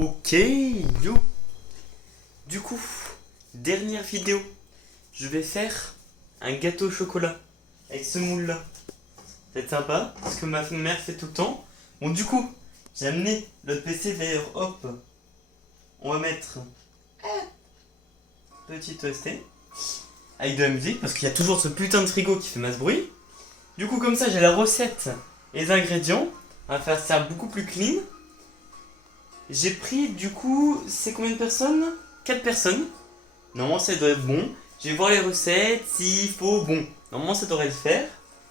Ok, yo. Du coup, dernière vidéo. Je vais faire un gâteau au chocolat avec ce moule là. C'est sympa, ce que ma mère fait tout le temps. Bon, du coup, j'ai amené notre PC vers hop. On va mettre petite OST avec de la musique parce qu'il y a toujours ce putain de frigo qui fait masse bruit. Du coup, comme ça, j'ai la recette et les ingrédients. On va faire ça beaucoup plus clean. J'ai pris du coup, c'est combien de personnes? 4 personnes. Normalement ça doit être bon. Je vais voir les recettes, s'il faut, bon. Normalement ça devrait le faire.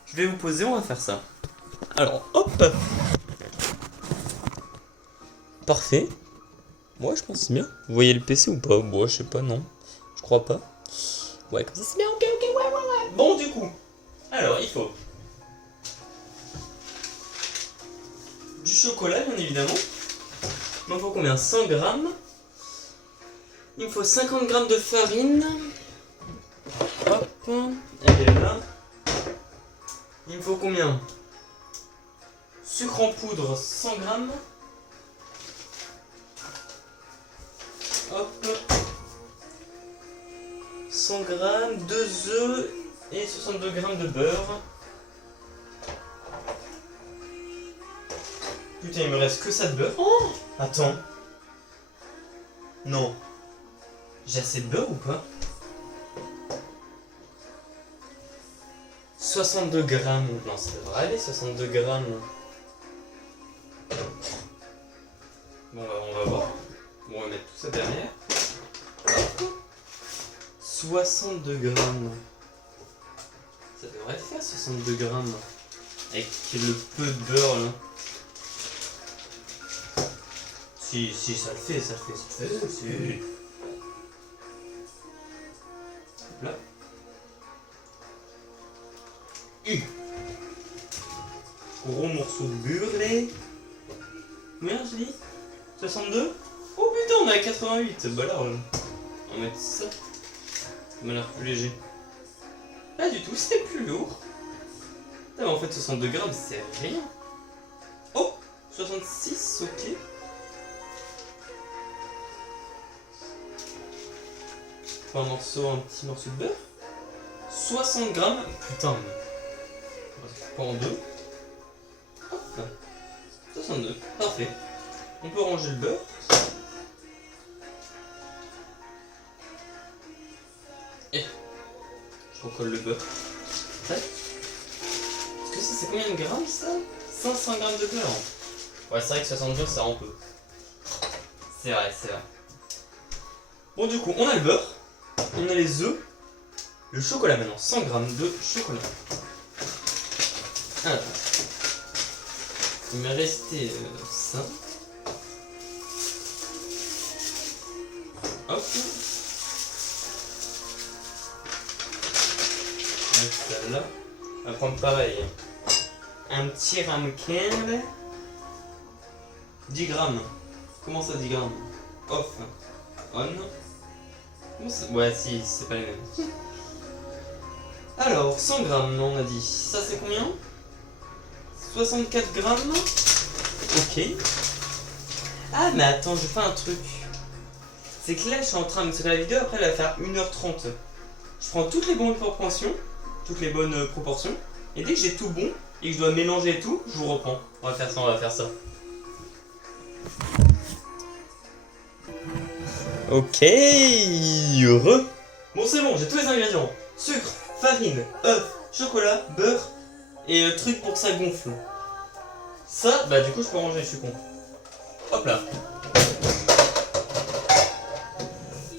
Je vais vous poser, on va faire ça. Alors hop. Parfait. Moi je pense que c'est bien. Vous voyez le PC ou pas? Bon je sais pas, non. Je crois pas. Ouais comme ça c'est bien, ok, ouais. Bon du coup. Alors il faut du chocolat bien évidemment. Il m'en faut combien? 100 grammes. Il me faut 50 grammes de farine. Hop, elle est là. Il me faut combien? Sucre en poudre, 100 grammes. Hop. 100 grammes, 2 œufs et 62 grammes de beurre. Putain, il me reste que ça de beurre. Oh, attends. Non. J'ai assez de beurre ou pas? 62 grammes. Non, ça devrait aller, 62 grammes. Bon, on va voir. Bon, on va mettre tout ça derrière. 62 grammes. Ça devrait faire 62 grammes. Avec le peu de beurre là. Si, ça le fait. Si. Là. Gros morceau de beurre. Combien je dis? 62? Oh putain, on est à 88. Bah là, on va mettre ça. Ça m'a l'air plus léger. Pas du tout, c'est plus lourd. Ah, en fait, 62 grammes, c'est rien. Oh, 66, ok. Un petit morceau de beurre. 60 grammes. Putain, on va se couper en deux. Hop. 62. Parfait. On peut ranger le beurre. Et je recolle le beurre. Est-ce que ça c'est combien de grammes ça? 500 grammes de beurre. Ouais, c'est vrai que 62 ça rend peu. C'est vrai. Bon, du coup, on a le beurre. On a les œufs. Le chocolat maintenant, 100 grammes de chocolat. Alors, il m'est resté ça. Hop. Donc celle-là. On va prendre pareil. Un petit ramequin. 10 grammes. Comment ça 10 grammes? Off. On. Ouais, si, c'est pas les mêmes. Alors, 100 grammes, non, on a dit. Ça, c'est combien? 64 grammes. Ok. Ah, mais attends, je fais un truc. C'est que là, je suis en train de faire la vidéo, après, elle va faire 1h30. Je prends toutes les bonnes proportions. Et dès que j'ai tout bon, et que je dois mélanger et tout, je vous reprends. On va faire ça. Ok, heureux. Bon, c'est bon, j'ai tous les ingrédients. Sucre, farine, œuf, chocolat, beurre et truc pour que ça gonfle. Ça, bah du coup, je peux ranger, je suis con. Hop là.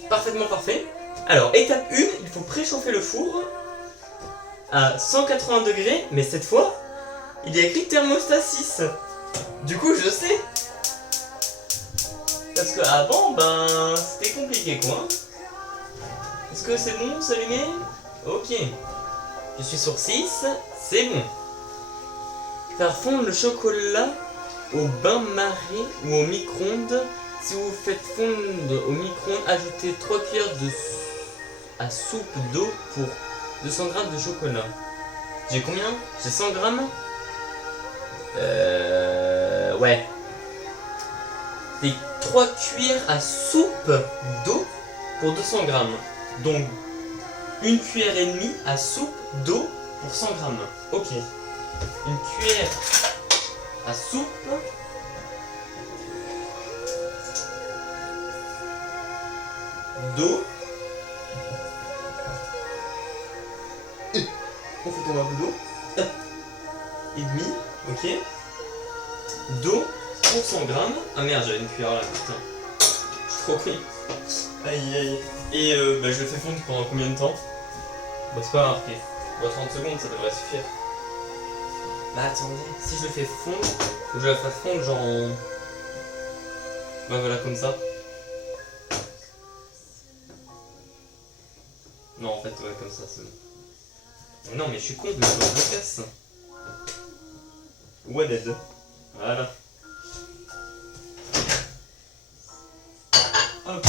Parfaitement parfait. Alors, étape 1, il faut préchauffer le four à 180 degrés, mais cette fois, il y a écrit thermostat 6. Du coup, je sais. Parce que avant, ben, c'était compliqué quoi. Est-ce que c'est bon, c'est allumé? Ok. Je suis sur 6, c'est bon. Faire fondre le chocolat au bain-marie ou au micro-ondes. Si vous faites fondre au micro-ondes, ajoutez 3 cuillères à soupe d'eau pour 200 g de chocolat. J'ai combien? J'ai 100 grammes. Ouais. C'est 3 cuillères à soupe d'eau pour 200 grammes. Donc, 1 cuillère et demie à soupe d'eau pour 100 grammes. Ok. Une cuillère à soupe d'eau. On fait tomber un peu d'eau. Et demi, ok. D'eau pour 100 grammes. Ah merde, j'avais une cuillère là, putain. Je suis trop con. Aïe aïe. Et je le fais fondre pendant combien de temps? Bah c'est pas marqué. Bah 30 secondes, ça devrait suffire. Bah attendez, si je le fais fondre, faut que je la fasse fondre genre en... Bah voilà, comme ça. Non en fait, ouais, comme ça, c'est bon. Non mais je suis con, mais je le casse. One head. Voilà. Hop.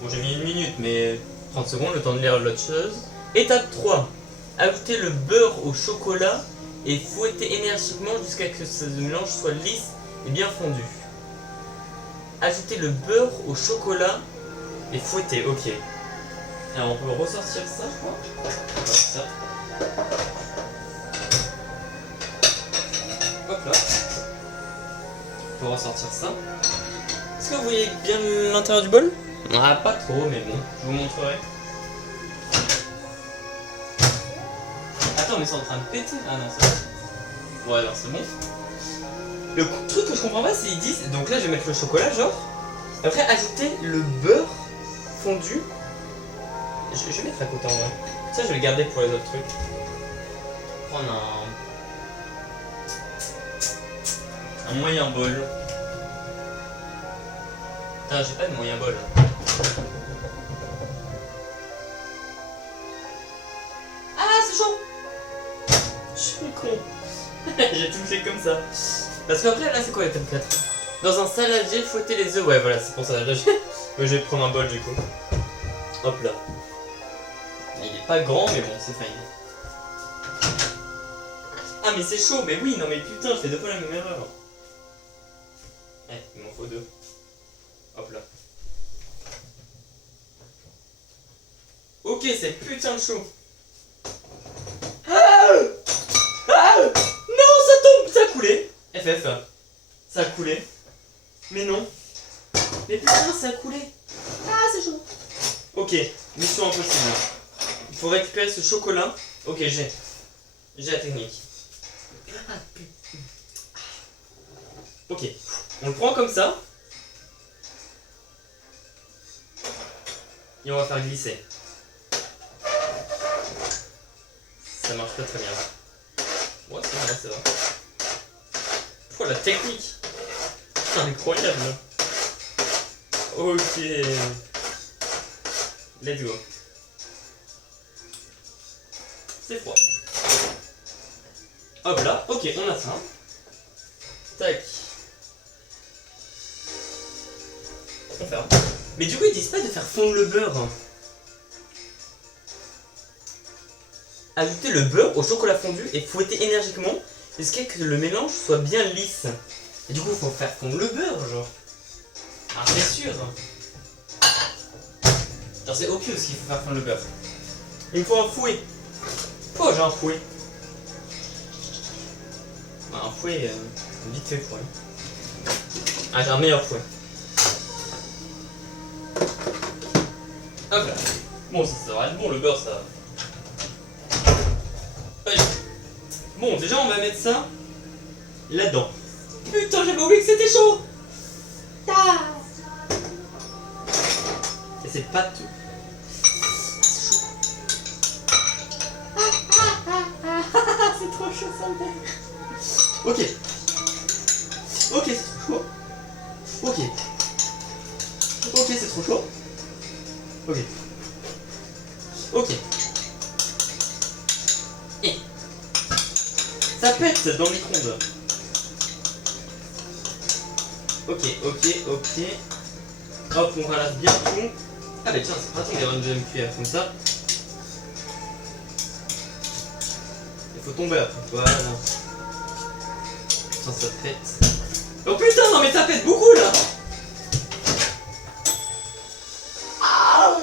Bon j'ai mis 1 minute, mais 30 secondes, le temps de lire l'autre chose. Étape 3. Ajouter le beurre au chocolat et fouetter énergiquement jusqu'à ce que ce mélange soit lisse et bien fondu. Ajouter le beurre au chocolat et fouetter, ok. Alors on peut ressortir ça, je crois. Hop, ça. Hop là. On peut ressortir ça. Est-ce que vous voyez bien l'intérieur du bol? Ah, pas trop, mais bon, je vous montrerai. Attends, mais c'est en train de péter. Ah non, c'est bon. Ouais, alors c'est bon. Le truc que je comprends pas, c'est qu'ils disent. Donc là, je vais mettre le chocolat, genre. Après, ajouter le beurre fondu. Je vais mettre à côté en vrai. Ça, je vais le garder pour les autres trucs. Prendre un moyen bol. Putain, j'ai pas de moyen bol. Ah, c'est chaud! Je suis con. J'ai tout fait comme ça. Parce qu'après, là, c'est quoi l'étape 4? Dans un saladier, fouetter les œufs. Ouais, voilà, c'est pour ça. Là, je vais prendre un bol du coup. Hop là. Il est pas grand, mais bon, c'est fine. Ah, mais c'est chaud, mais oui, non, mais putain, je fais 2 fois la même erreur. Eh, il m'en faut 2. Hop là. Ok, c'est putain de chaud. Ah, ah, non, ça tombe, ça a coulé. FF, ça a coulé. Mais non. Mais putain, ça a coulé. Ah, c'est chaud. Ok, mission impossible. Il faut récupérer ce chocolat. Ok, j'ai la technique. Ok, on le prend comme ça. Et on va faire glisser. Ça marche pas très bien. Ouais, c'est vrai, c'est vrai. Oh, la technique. C'est incroyable. Ok. Let's go. C'est froid. Hop là, ok, on a ça. Tac. On ferme. Mais du coup, ils disent pas de faire fondre le beurre. Ajouter le beurre au chocolat fondu et fouetter énergiquement jusqu'à ce que le mélange soit bien lisse. Et du coup, il faut faire fondre le beurre, genre. Ah, c'est sûr. Genre, c'est obvious qu'il faut faire fondre le beurre. Il me faut un fouet. Oh, j'ai un fouet. Un fouet, vite fait fouet. Ah, j'ai un meilleur fouet. Hop là. Bon, ça va être bon le beurre, ça. Allez. Bon, déjà, on va mettre ça là-dedans. Putain, j'avais oublié que c'était chaud. Ah. Et c'est pas tout. C'est chaud. C'est trop chaud, ça me fait. Ok. Ok, c'est trop chaud. Ok. Ok, c'est trop chaud. Ok. Ok. Et. Ça pète dans le micro-ondes. Ok, ok, ok. Hop, on relâche bien tout. Ah bah tiens, c'est pratique d'avoir une deuxième cuillère comme ça. Il faut tomber après. Voilà. Putain, ça pète. Oh putain, non mais ça pète beaucoup là. Ah,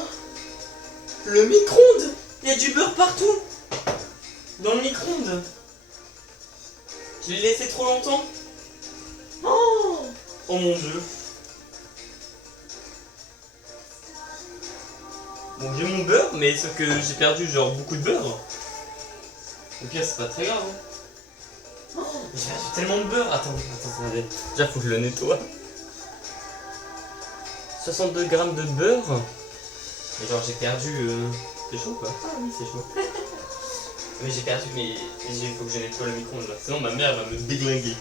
le micro-ondes. Il y a du beurre partout. Dans le micro-ondes. Je l'ai laissé trop longtemps. Oh, oh mon dieu. Bon, j'ai mon beurre, mais sauf que j'ai perdu genre beaucoup de beurre. Au pire, c'est pas très grave. Hein. Oh, j'ai perdu tellement de beurre. Attends, attendez. Déjà, faut que je le nettoie. 62 grammes de beurre. Mais genre, j'ai perdu. C'est chaud quoi. Ah oui, c'est chaud. Mais j'ai perdu, mais il faut que je nettoie le micro-ondes là. Sinon, ma mère va me déglinguer.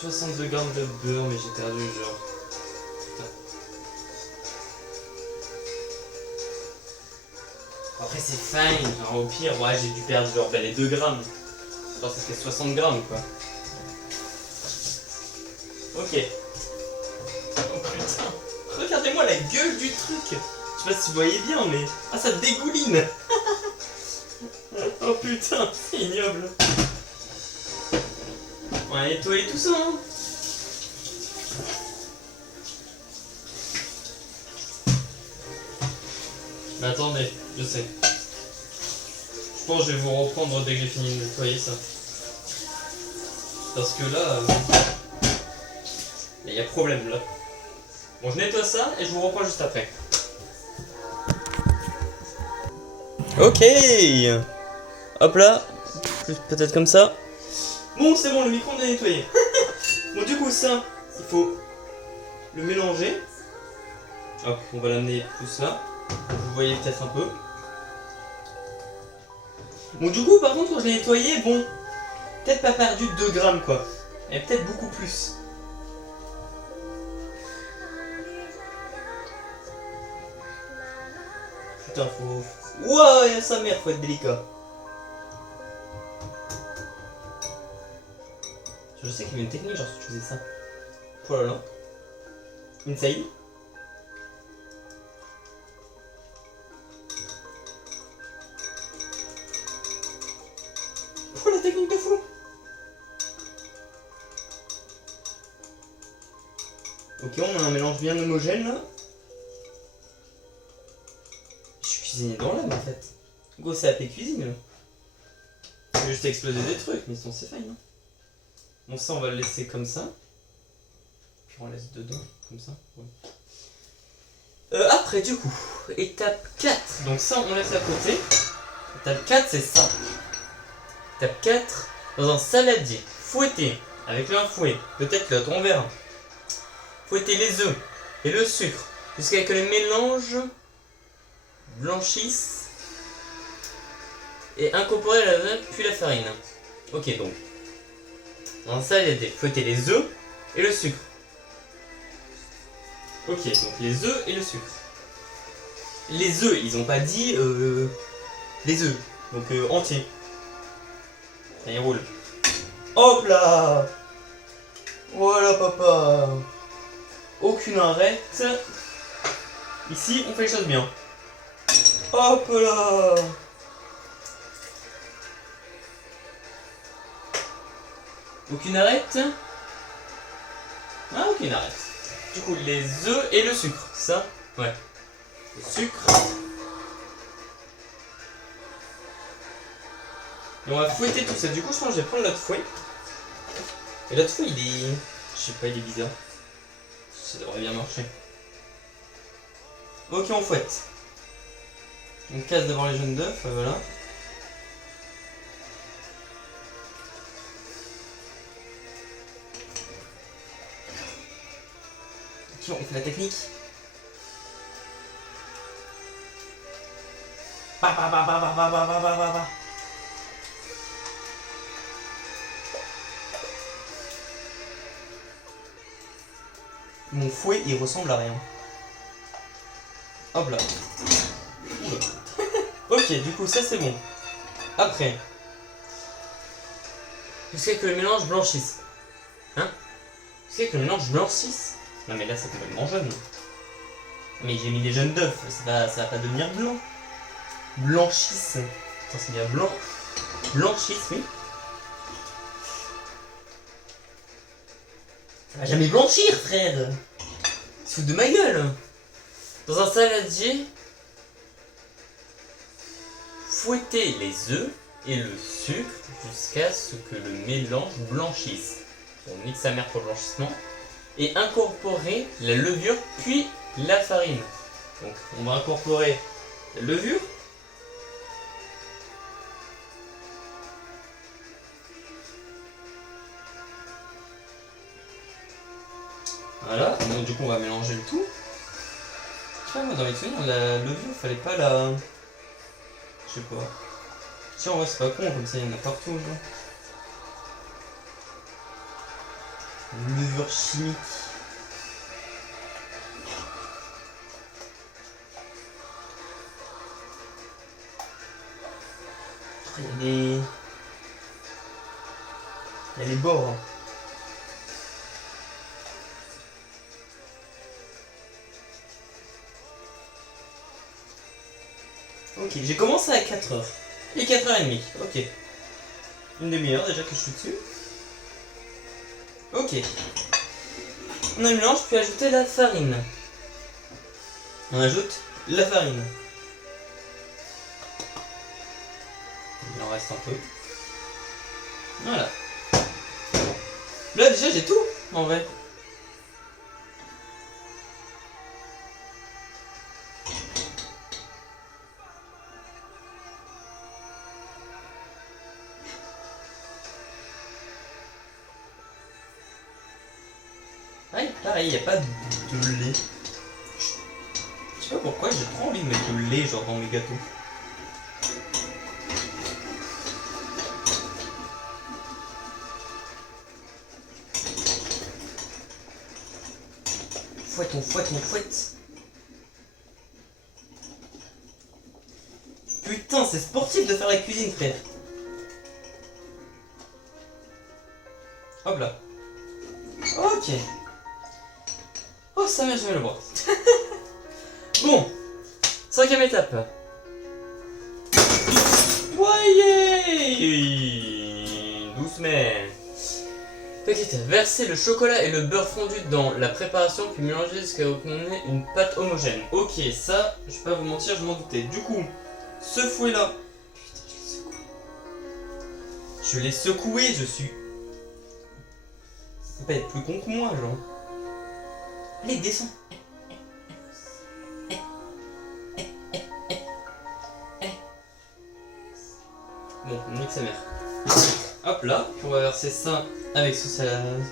62 grammes de beurre, mais j'ai perdu genre. Putain. Après c'est fine, genre au pire, ouais j'ai dû perdre genre les 2 grammes. Genre ça fait 60 grammes quoi. Ok. Oh putain. Regardez-moi la gueule du truc. Je sais pas si vous voyez bien mais... Ah ça dégouline. Oh putain, c'est ignoble. On va nettoyer tout ça hein. Mais attendez, je sais. Je pense que je vais vous reprendre dès que j'ai fini de nettoyer ça. Parce que là... il y a problème là. Bon, je nettoie ça et je vous reprends juste après. Ok. Hop là. Peut-être comme ça. Bon, c'est bon, le micro-ondes est nettoyé. Bon, du coup, ça, il faut le mélanger. Hop, on va l'amener plus là. Vous voyez peut-être un peu. Bon, du coup, par contre, quand je l'ai nettoyé, bon, peut-être pas perdu 2 grammes quoi. Et peut-être beaucoup plus. Putain, faut. Ouah, il y a sa mère, faut être délicat. Je sais qu'il y avait une technique, genre, si tu faisais ça. Oh là là. Inside. Oh la technique de fou. Ok, on a un mélange bien homogène là. Je suis cuisiné dans l'âme en fait. Go, c'est AP cuisine là. J'ai juste explosé des trucs, mais sinon c'est fine. Hein. Bon, ça on va le laisser comme ça. Puis on laisse dedans, comme ça. Ouais. Après, du coup, étape 4. Donc ça on laisse à côté. Étape 4, c'est ça. Étape 4, dans un saladier, fouetter avec un fouet, peut-être l'autre, on verra. Fouetter les œufs et le sucre jusqu'à ce que le mélange blanchisse et incorporer la vanille puis la farine. Ok, donc dans un saladier, fouetter les œufs et le sucre. Ok, donc les œufs et le sucre. Les œufs, ils ont pas dit les œufs, donc entiers. Et il roule. Hop là. Voilà papa. Aucune arrête. Ici on fait les choses bien. Hop là. Aucune arrête. Ah, aucune arrête. Du coup les œufs et le sucre. Ça, ouais. Le sucre. Et on va fouetter tout ça. Du coup, je pense que je vais prendre l'autre fouet. Et l'autre fouet, il est. Je sais pas, il est bizarre. Ça devrait bien marcher. Ok, on fouette. On casse d'abord les jaunes d'œufs, voilà. Ok, on fait la technique. Mon fouet, il ressemble à rien. Hop là. Oula. Ok, du coup, ça c'est bon. Après. Jusqu'à que le mélange blanchisse. Hein? Jusqu'à que le mélange blanchisse. Non mais là c'est complètement jaune. Mais j'ai mis des jaunes d'œufs, ça va pas devenir blanc. Blanchisse. Attends, c'est bien blanc. Blanchisse, oui. Ça va jamais blanchir, frère. Il se fout de ma gueule. Dans un saladier, fouettez les œufs et le sucre jusqu'à ce que le mélange blanchisse. On mixe sa mère pour le blanchissement. Et incorporer la levure puis la farine. Donc on va incorporer la levure. Voilà, donc du coup on va mélanger le tout. Je sais pas, moi dans mes souvenirs, la levure, fallait pas la... Je sais pas. Si en vrai c'est pas con, comme ça il y en a partout. Genre. Levure chimique. Il y a les bords. Hein. Ok, j'ai commencé à 4h. Et 4h30. Ok. Une demi-heure déjà que je suis dessus. Ok. On a le mélange, puis ajouter la farine. On ajoute la farine. Il en reste un peu. Voilà. Là déjà j'ai tout en vrai. Ouais, pareil, il n'y a pas de lait. Je sais pas pourquoi j'ai trop envie de mettre le lait genre dans mes gâteaux. Fouette, on fouette, on fouette. Putain, c'est sportif de faire la cuisine, frère. Hop là. Ok. Oh, ça m'a jamais le voir. Bon. 5ème étape. Voyez. Doucement. T'inquiète, versez le chocolat et le beurre fondu dans la préparation puis mélangez jusqu'à obtenir une pâte homogène. Ok, ça, je vais pas vous mentir, je m'en doutais. Du coup, ce fouet là. Putain, je l'ai secoué, je suis. Ça peut pas être plus con que moi, genre. Allez, descends. Bon, on nique sa mère. Hop là, puis on va verser ça avec ce salade.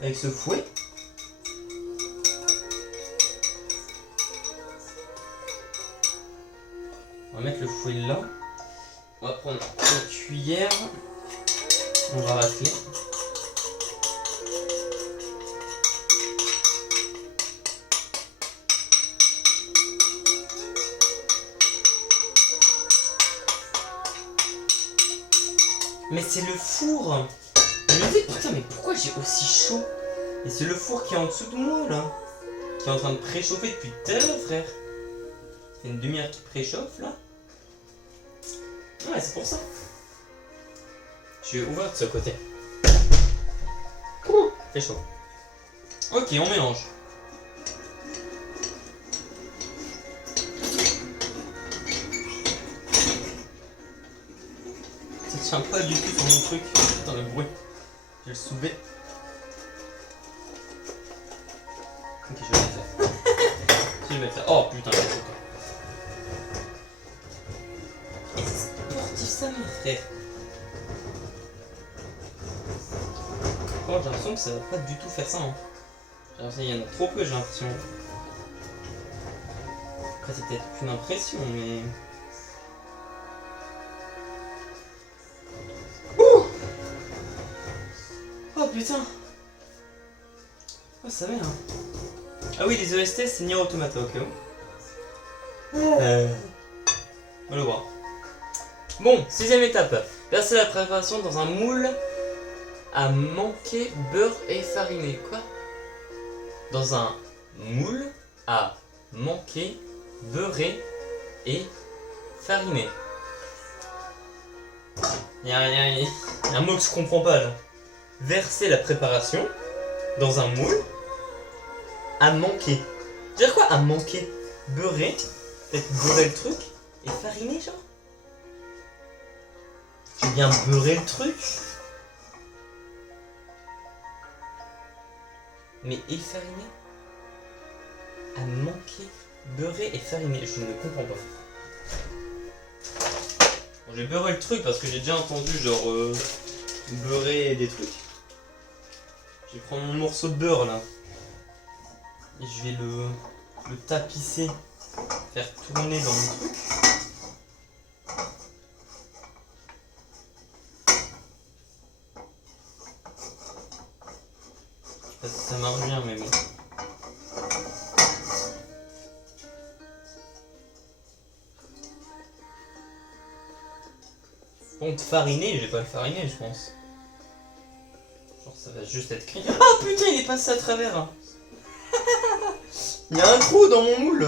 Avec ce fouet. On va mettre le fouet là. On va prendre une cuillère. On va racler. Mais c'est le four. Je me dis putain mais pourquoi j'ai aussi chaud? Et c'est le four qui est en dessous de moi là. Qui est en train de préchauffer depuis tout à l'heure frère. C'est une demi-heure qui préchauffe là. Ouais c'est pour ça. Je vais ouvrir de ce côté. Ouh, fait chaud. Ok on mélange. Ça tient pas du tout sur mon truc. Putain le bruit. Je vais le soulever. Ok je vais le mettre là. Je vais le mettre là. Oh putain le truc. C'est sportif ça mon frère. Oh, j'ai l'impression que ça va pas du tout faire ça. Hein. J'ai l'impression qu'il y en a trop peu, j'ai l'impression. Après, c'est peut-être qu'une impression, mais. Ouh oh putain. Oh, ça va, hein. Ah oui, les EST, c'est Nier Automata, ok. On va le voir. Bon, 6ème étape. Versez la préparation dans un moule à manquer beurre et fariné. Quoi? Dans un moule à manquer beurré et fariné. Il y a un mot que je comprends pas là. verser la préparation dans un moule. À manquer. Dire quoi à manquer? Beurrer. Peut-être beurrer le truc. Et fariner genre. J'ai bien beurré le truc. Mais effariner? À manquer. Beurrer et fariner. Je ne comprends pas. Bon, j'ai beurré le truc parce que j'ai déjà entendu genre beurrer des trucs. Je vais prendre mon morceau de beurre là. Et je vais le tapisser. Faire tourner dans le truc. Je sais pas si ça marche bien mais bon. Bon, de fariner, je vais pas le fariner, je pense. Genre, ça va juste être crié. Ah putain, il est passé à travers. Il y a un trou dans mon moule.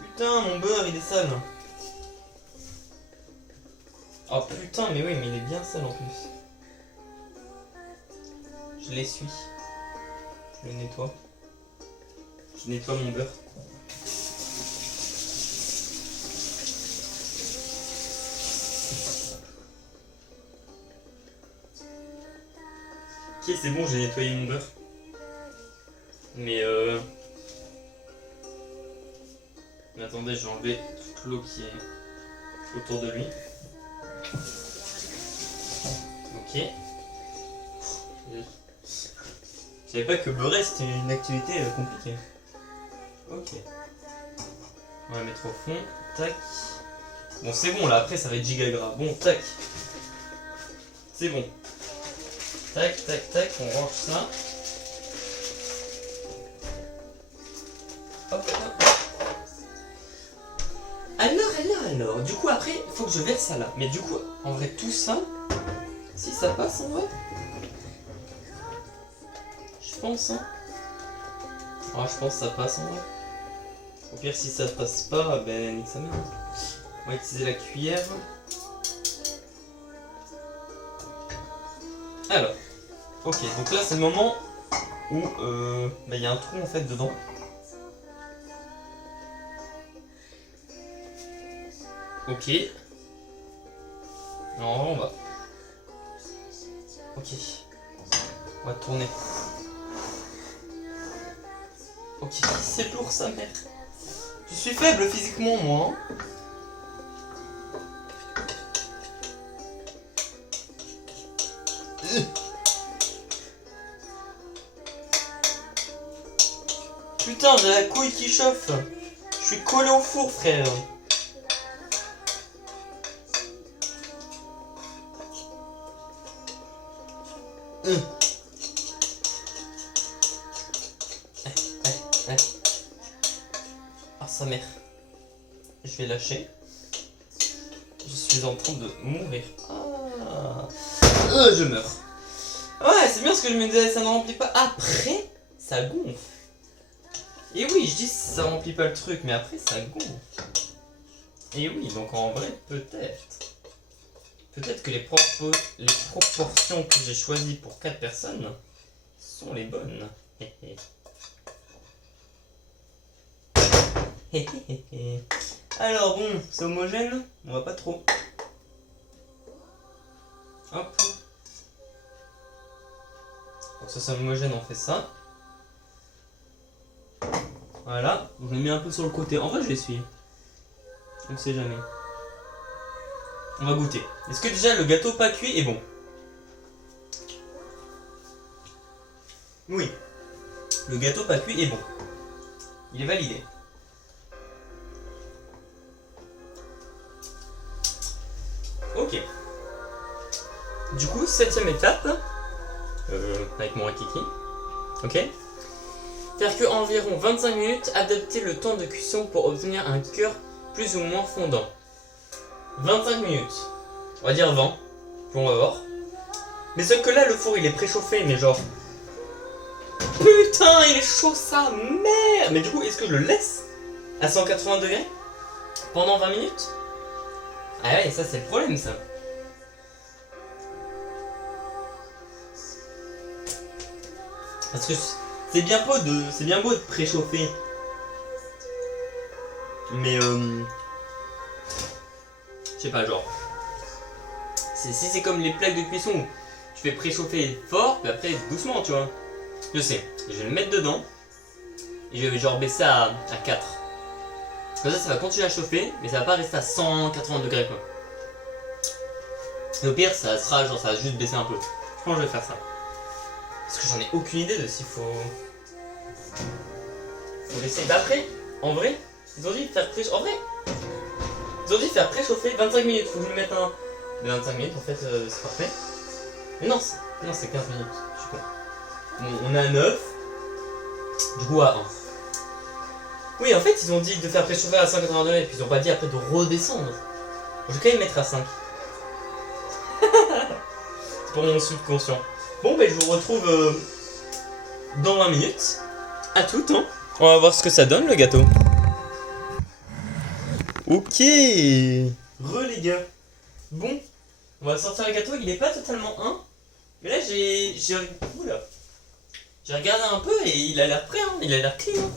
Putain, mon beurre, il est sale. Oh putain, mais oui, mais il est bien sale en plus. Je l'essuie. Je le nettoie. Je nettoie mon beurre. Ok, c'est bon, j'ai nettoyé mon beurre. Mais attendez, je vais enlever toute l'eau qui est autour de lui. Ok. Je savais pas que beurrer c'était une activité compliquée. Ok. On va mettre au fond. Tac. Bon, c'est bon là, après ça va être giga gras. Bon, tac. C'est bon. Tac, tac, tac, on range ça. Hop, hop. Alors, du coup après, il faut que je verse ça là. Mais du coup, en vrai, tout ça, si ça passe en vrai, je pense, hein. Ah, je pense que ça passe en vrai. Au pire, si ça passe pas, ben, nique sa mère. On va utiliser la cuillère. Alors, ok, donc là c'est le moment où il y a un trou en fait dedans. Ok. Alors on va. Ok. On va tourner. Ok, c'est lourd sa mère. Je suis faible physiquement moi. Hein. Putain, j'ai la couille qui chauffe. Je suis collé au four, frère. Ah, sa mère. Je vais lâcher. Je suis en train de mourir. Ah. Je meurs. Ouais, c'est bien ce que je me disais, ça ne remplit pas. Après, ça gonfle. Et oui, je dis ça remplit pas le truc, mais après ça gonfle. Et oui, donc en vrai, peut-être. Peut-être que les proportions que j'ai choisies pour 4 personnes sont les bonnes. Alors bon, c'est homogène, on va pas trop. Hop. Pour que ça soit homogène, on fait ça. Voilà, je le mets un peu sur le côté. En vrai, je l'essuie. On ne sait jamais. On va goûter. Est-ce que déjà le gâteau pas cuit est bon? Oui. Le gâteau pas cuit est bon. Il est validé. Ok. Du coup, 7ème étape. Avec mon Rikiki. Ok. Faire cuire environ 25 minutes, adapter le temps de cuisson pour obtenir un cœur plus ou moins fondant. 25 minutes. On va dire 20. Puis on va voir. Mais sauf que là, le four il est préchauffé, mais genre. Putain, il est chaud sa mère! Mais du coup, est-ce que je le laisse à 180 degrés pendant 20 minutes? Ah ouais, ça c'est le problème ça. Parce que c'est bien beau de préchauffer. Mais je sais pas, genre. Si c'est comme les plaques de cuisson où tu fais préchauffer fort, puis après doucement, tu vois. Je sais, je vais le mettre dedans et je vais genre baisser à 4. Comme ça va continuer à chauffer, mais ça va pas rester à 180 degrés quoi. Et au pire, ça sera genre, ça va juste baisser un peu. Je pense que je vais faire ça. Parce que j'en ai aucune idée de s'il faut laisser. Bah après, en vrai, ils ont dit faire préchauffer. En vrai, ils ont dit faire préchauffer 25 minutes. Faut que je lui mette un. De 25 minutes, en fait, c'est parfait. Mais non, c'est 15 minutes. Je suis con. Bon, on a 9. Du coup, à 1. Oui, en fait, ils ont dit de faire préchauffer à 180 degrés, et puis ils ont pas dit après de redescendre. Je vais quand même mettre à 5. C'est pour mon subconscient. Bon, ben, je vous retrouve dans 20 minutes. À tout, hein. On va voir ce que ça donne, le gâteau. Ok. Les gars. Bon, on va sortir le gâteau. Il est pas totalement 1. Mais là, Oula. J'ai regardé un peu et il a l'air prêt, hein. Il a l'air clean, hein.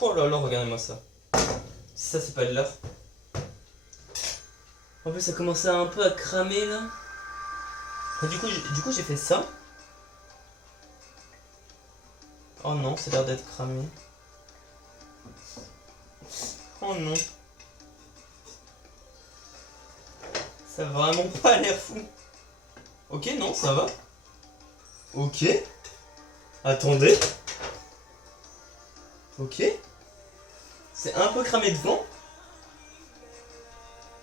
Oh là là, regardez-moi ça. Ça, c'est pas de l'art. En plus, ça commençait un peu à cramer là. Du coup, j'ai fait ça. Oh non, ça a l'air d'être cramé. Oh non. Ça a vraiment pas l'air fou. Ok, non, ça va. Ok. Attendez. Ok. C'est un peu cramé devant.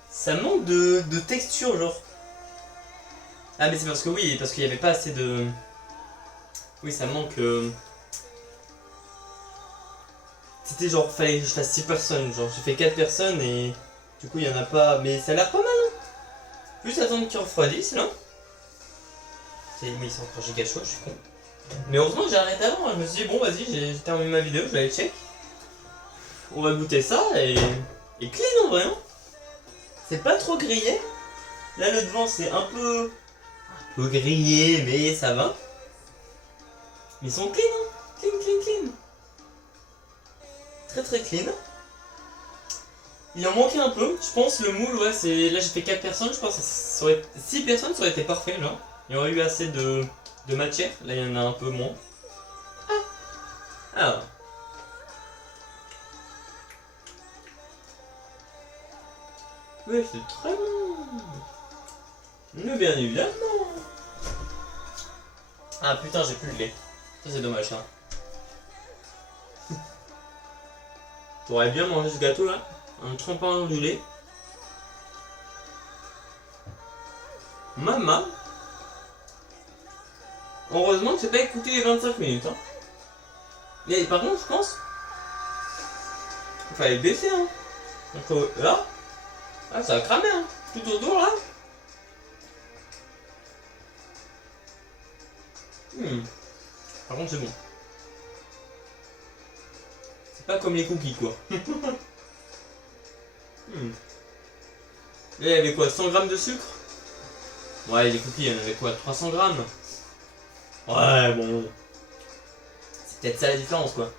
Ça manque de texture, genre. Ah, mais c'est parce que oui, parce qu'il n'y avait pas assez de... Oui, ça manque... C'était genre, fallait que je fasse 6 personnes. Genre, j'ai fait 4 personnes et... Du coup, il n'y en a pas... Mais ça a l'air pas mal, hein. Juste attendre qu'il refroidisse, là. Mais c'est encore giga chaud, je suis con. Mais heureusement que j'ai arrêté avant. Je me suis dit, bon, vas-y, j'ai terminé ma vidéo, je vais aller check. On va goûter ça et clean en vrai, hein. C'est pas trop grillé. Là, le devant, c'est un peu grillé, mais ça va. Mais ils sont clean, hein. Clean. Très très clean. Il en manquait un peu. Je pense le moule, ouais, c'est. Là, j'ai fait 4 personnes. Je pense que 6 personnes, ça aurait été parfait, là. Il y aurait eu assez de matière. Là, il y en a un peu moins. Ah. Oui, c'est très bon. Mais bien évidemment. Ah putain, j'ai plus de lait. Ça, c'est dommage, ça. T'aurais bien mangé ce gâteau là, en trempant dans du lait. Maman. Heureusement que j'ai pas écouté les 25 minutes. Hein. Mais par contre, je pense. Il fallait baisser. Hein. Donc là. Ah, ça a cramé. Hein. Tout autour là. Par contre, c'est bon. C'est pas comme les cookies quoi. Là, il y avait quoi, 100 grammes de sucre? Ouais, les cookies, il y en avait quoi, 300 grammes? Ouais, bon. C'est peut-être ça la différence quoi.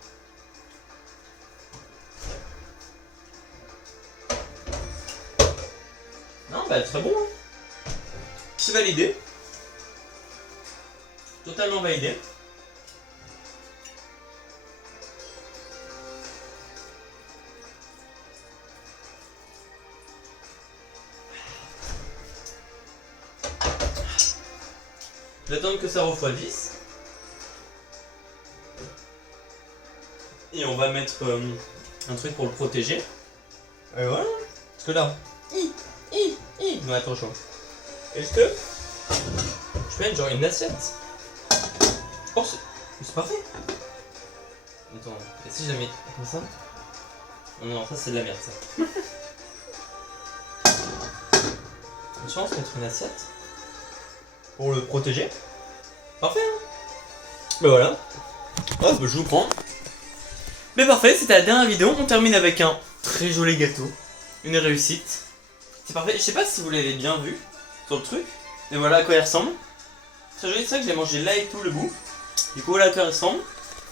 Non, bah très bon. Hein. C'est validé. Totalement validé. J'attends que ça refroidisse. Et on va mettre un truc pour le protéger. Et voilà. Parce que là, il va être chaud. Est-ce que je peux mettre genre une assiette? Oh, c'est parfait. Attends, et si je la mets comme ça? Oh non, ça c'est de la merde ça. Une chance de mettre une assiette pour le protéger. Parfait hein. Ben voilà. Hop, je vous prends. Mais parfait, c'était la dernière vidéo. On termine avec un très joli gâteau. Une réussite. C'est parfait. Je sais pas si vous l'avez bien vu sur le truc. Mais voilà à quoi il ressemble. Très joli, c'est vrai que je l'ai mangé là et tout le bout. Du coup voilà à quoi il ressemble.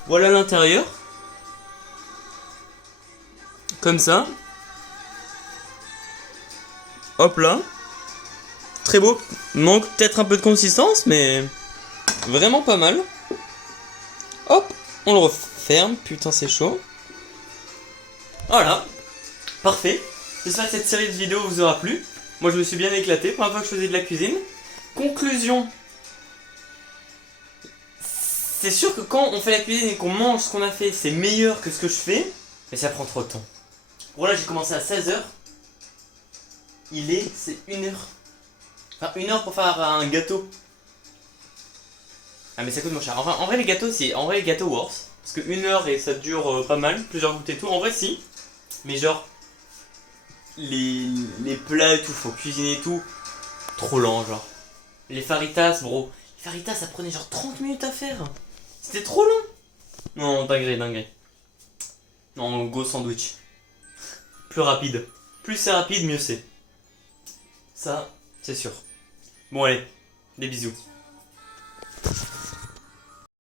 Voilà l'intérieur. Comme ça. Hop là. Très beau. Manque peut-être un peu de consistance, mais vraiment pas mal. Hop, on le referme. Putain, c'est chaud. Voilà. Parfait. J'espère que cette série de vidéos vous aura plu. Moi, je me suis bien éclaté. Première fois que je faisais de la cuisine. Conclusion. C'est sûr que quand on fait la cuisine et qu'on mange ce qu'on a fait, c'est meilleur que ce que je fais. Mais ça prend trop de temps. Bon là, j'ai commencé à 16h. C'est 1h. Enfin, 1h pour faire un gâteau. Ah mais ça coûte moins cher. En vrai les gâteaux c'est. En vrai les gâteaux worse. Parce que 1h et ça dure pas mal, plusieurs gouttes et tout. En vrai si. Mais genre. Les plats et tout, faut cuisiner et tout. Trop lent genre. Les faritas, bro. Les faritas ça prenait genre 30 minutes à faire. C'était trop long. Non, dinguerie. Non, go sandwich. Plus rapide. Plus c'est rapide, mieux c'est. Ça, c'est sûr. Bon allez, des bisous.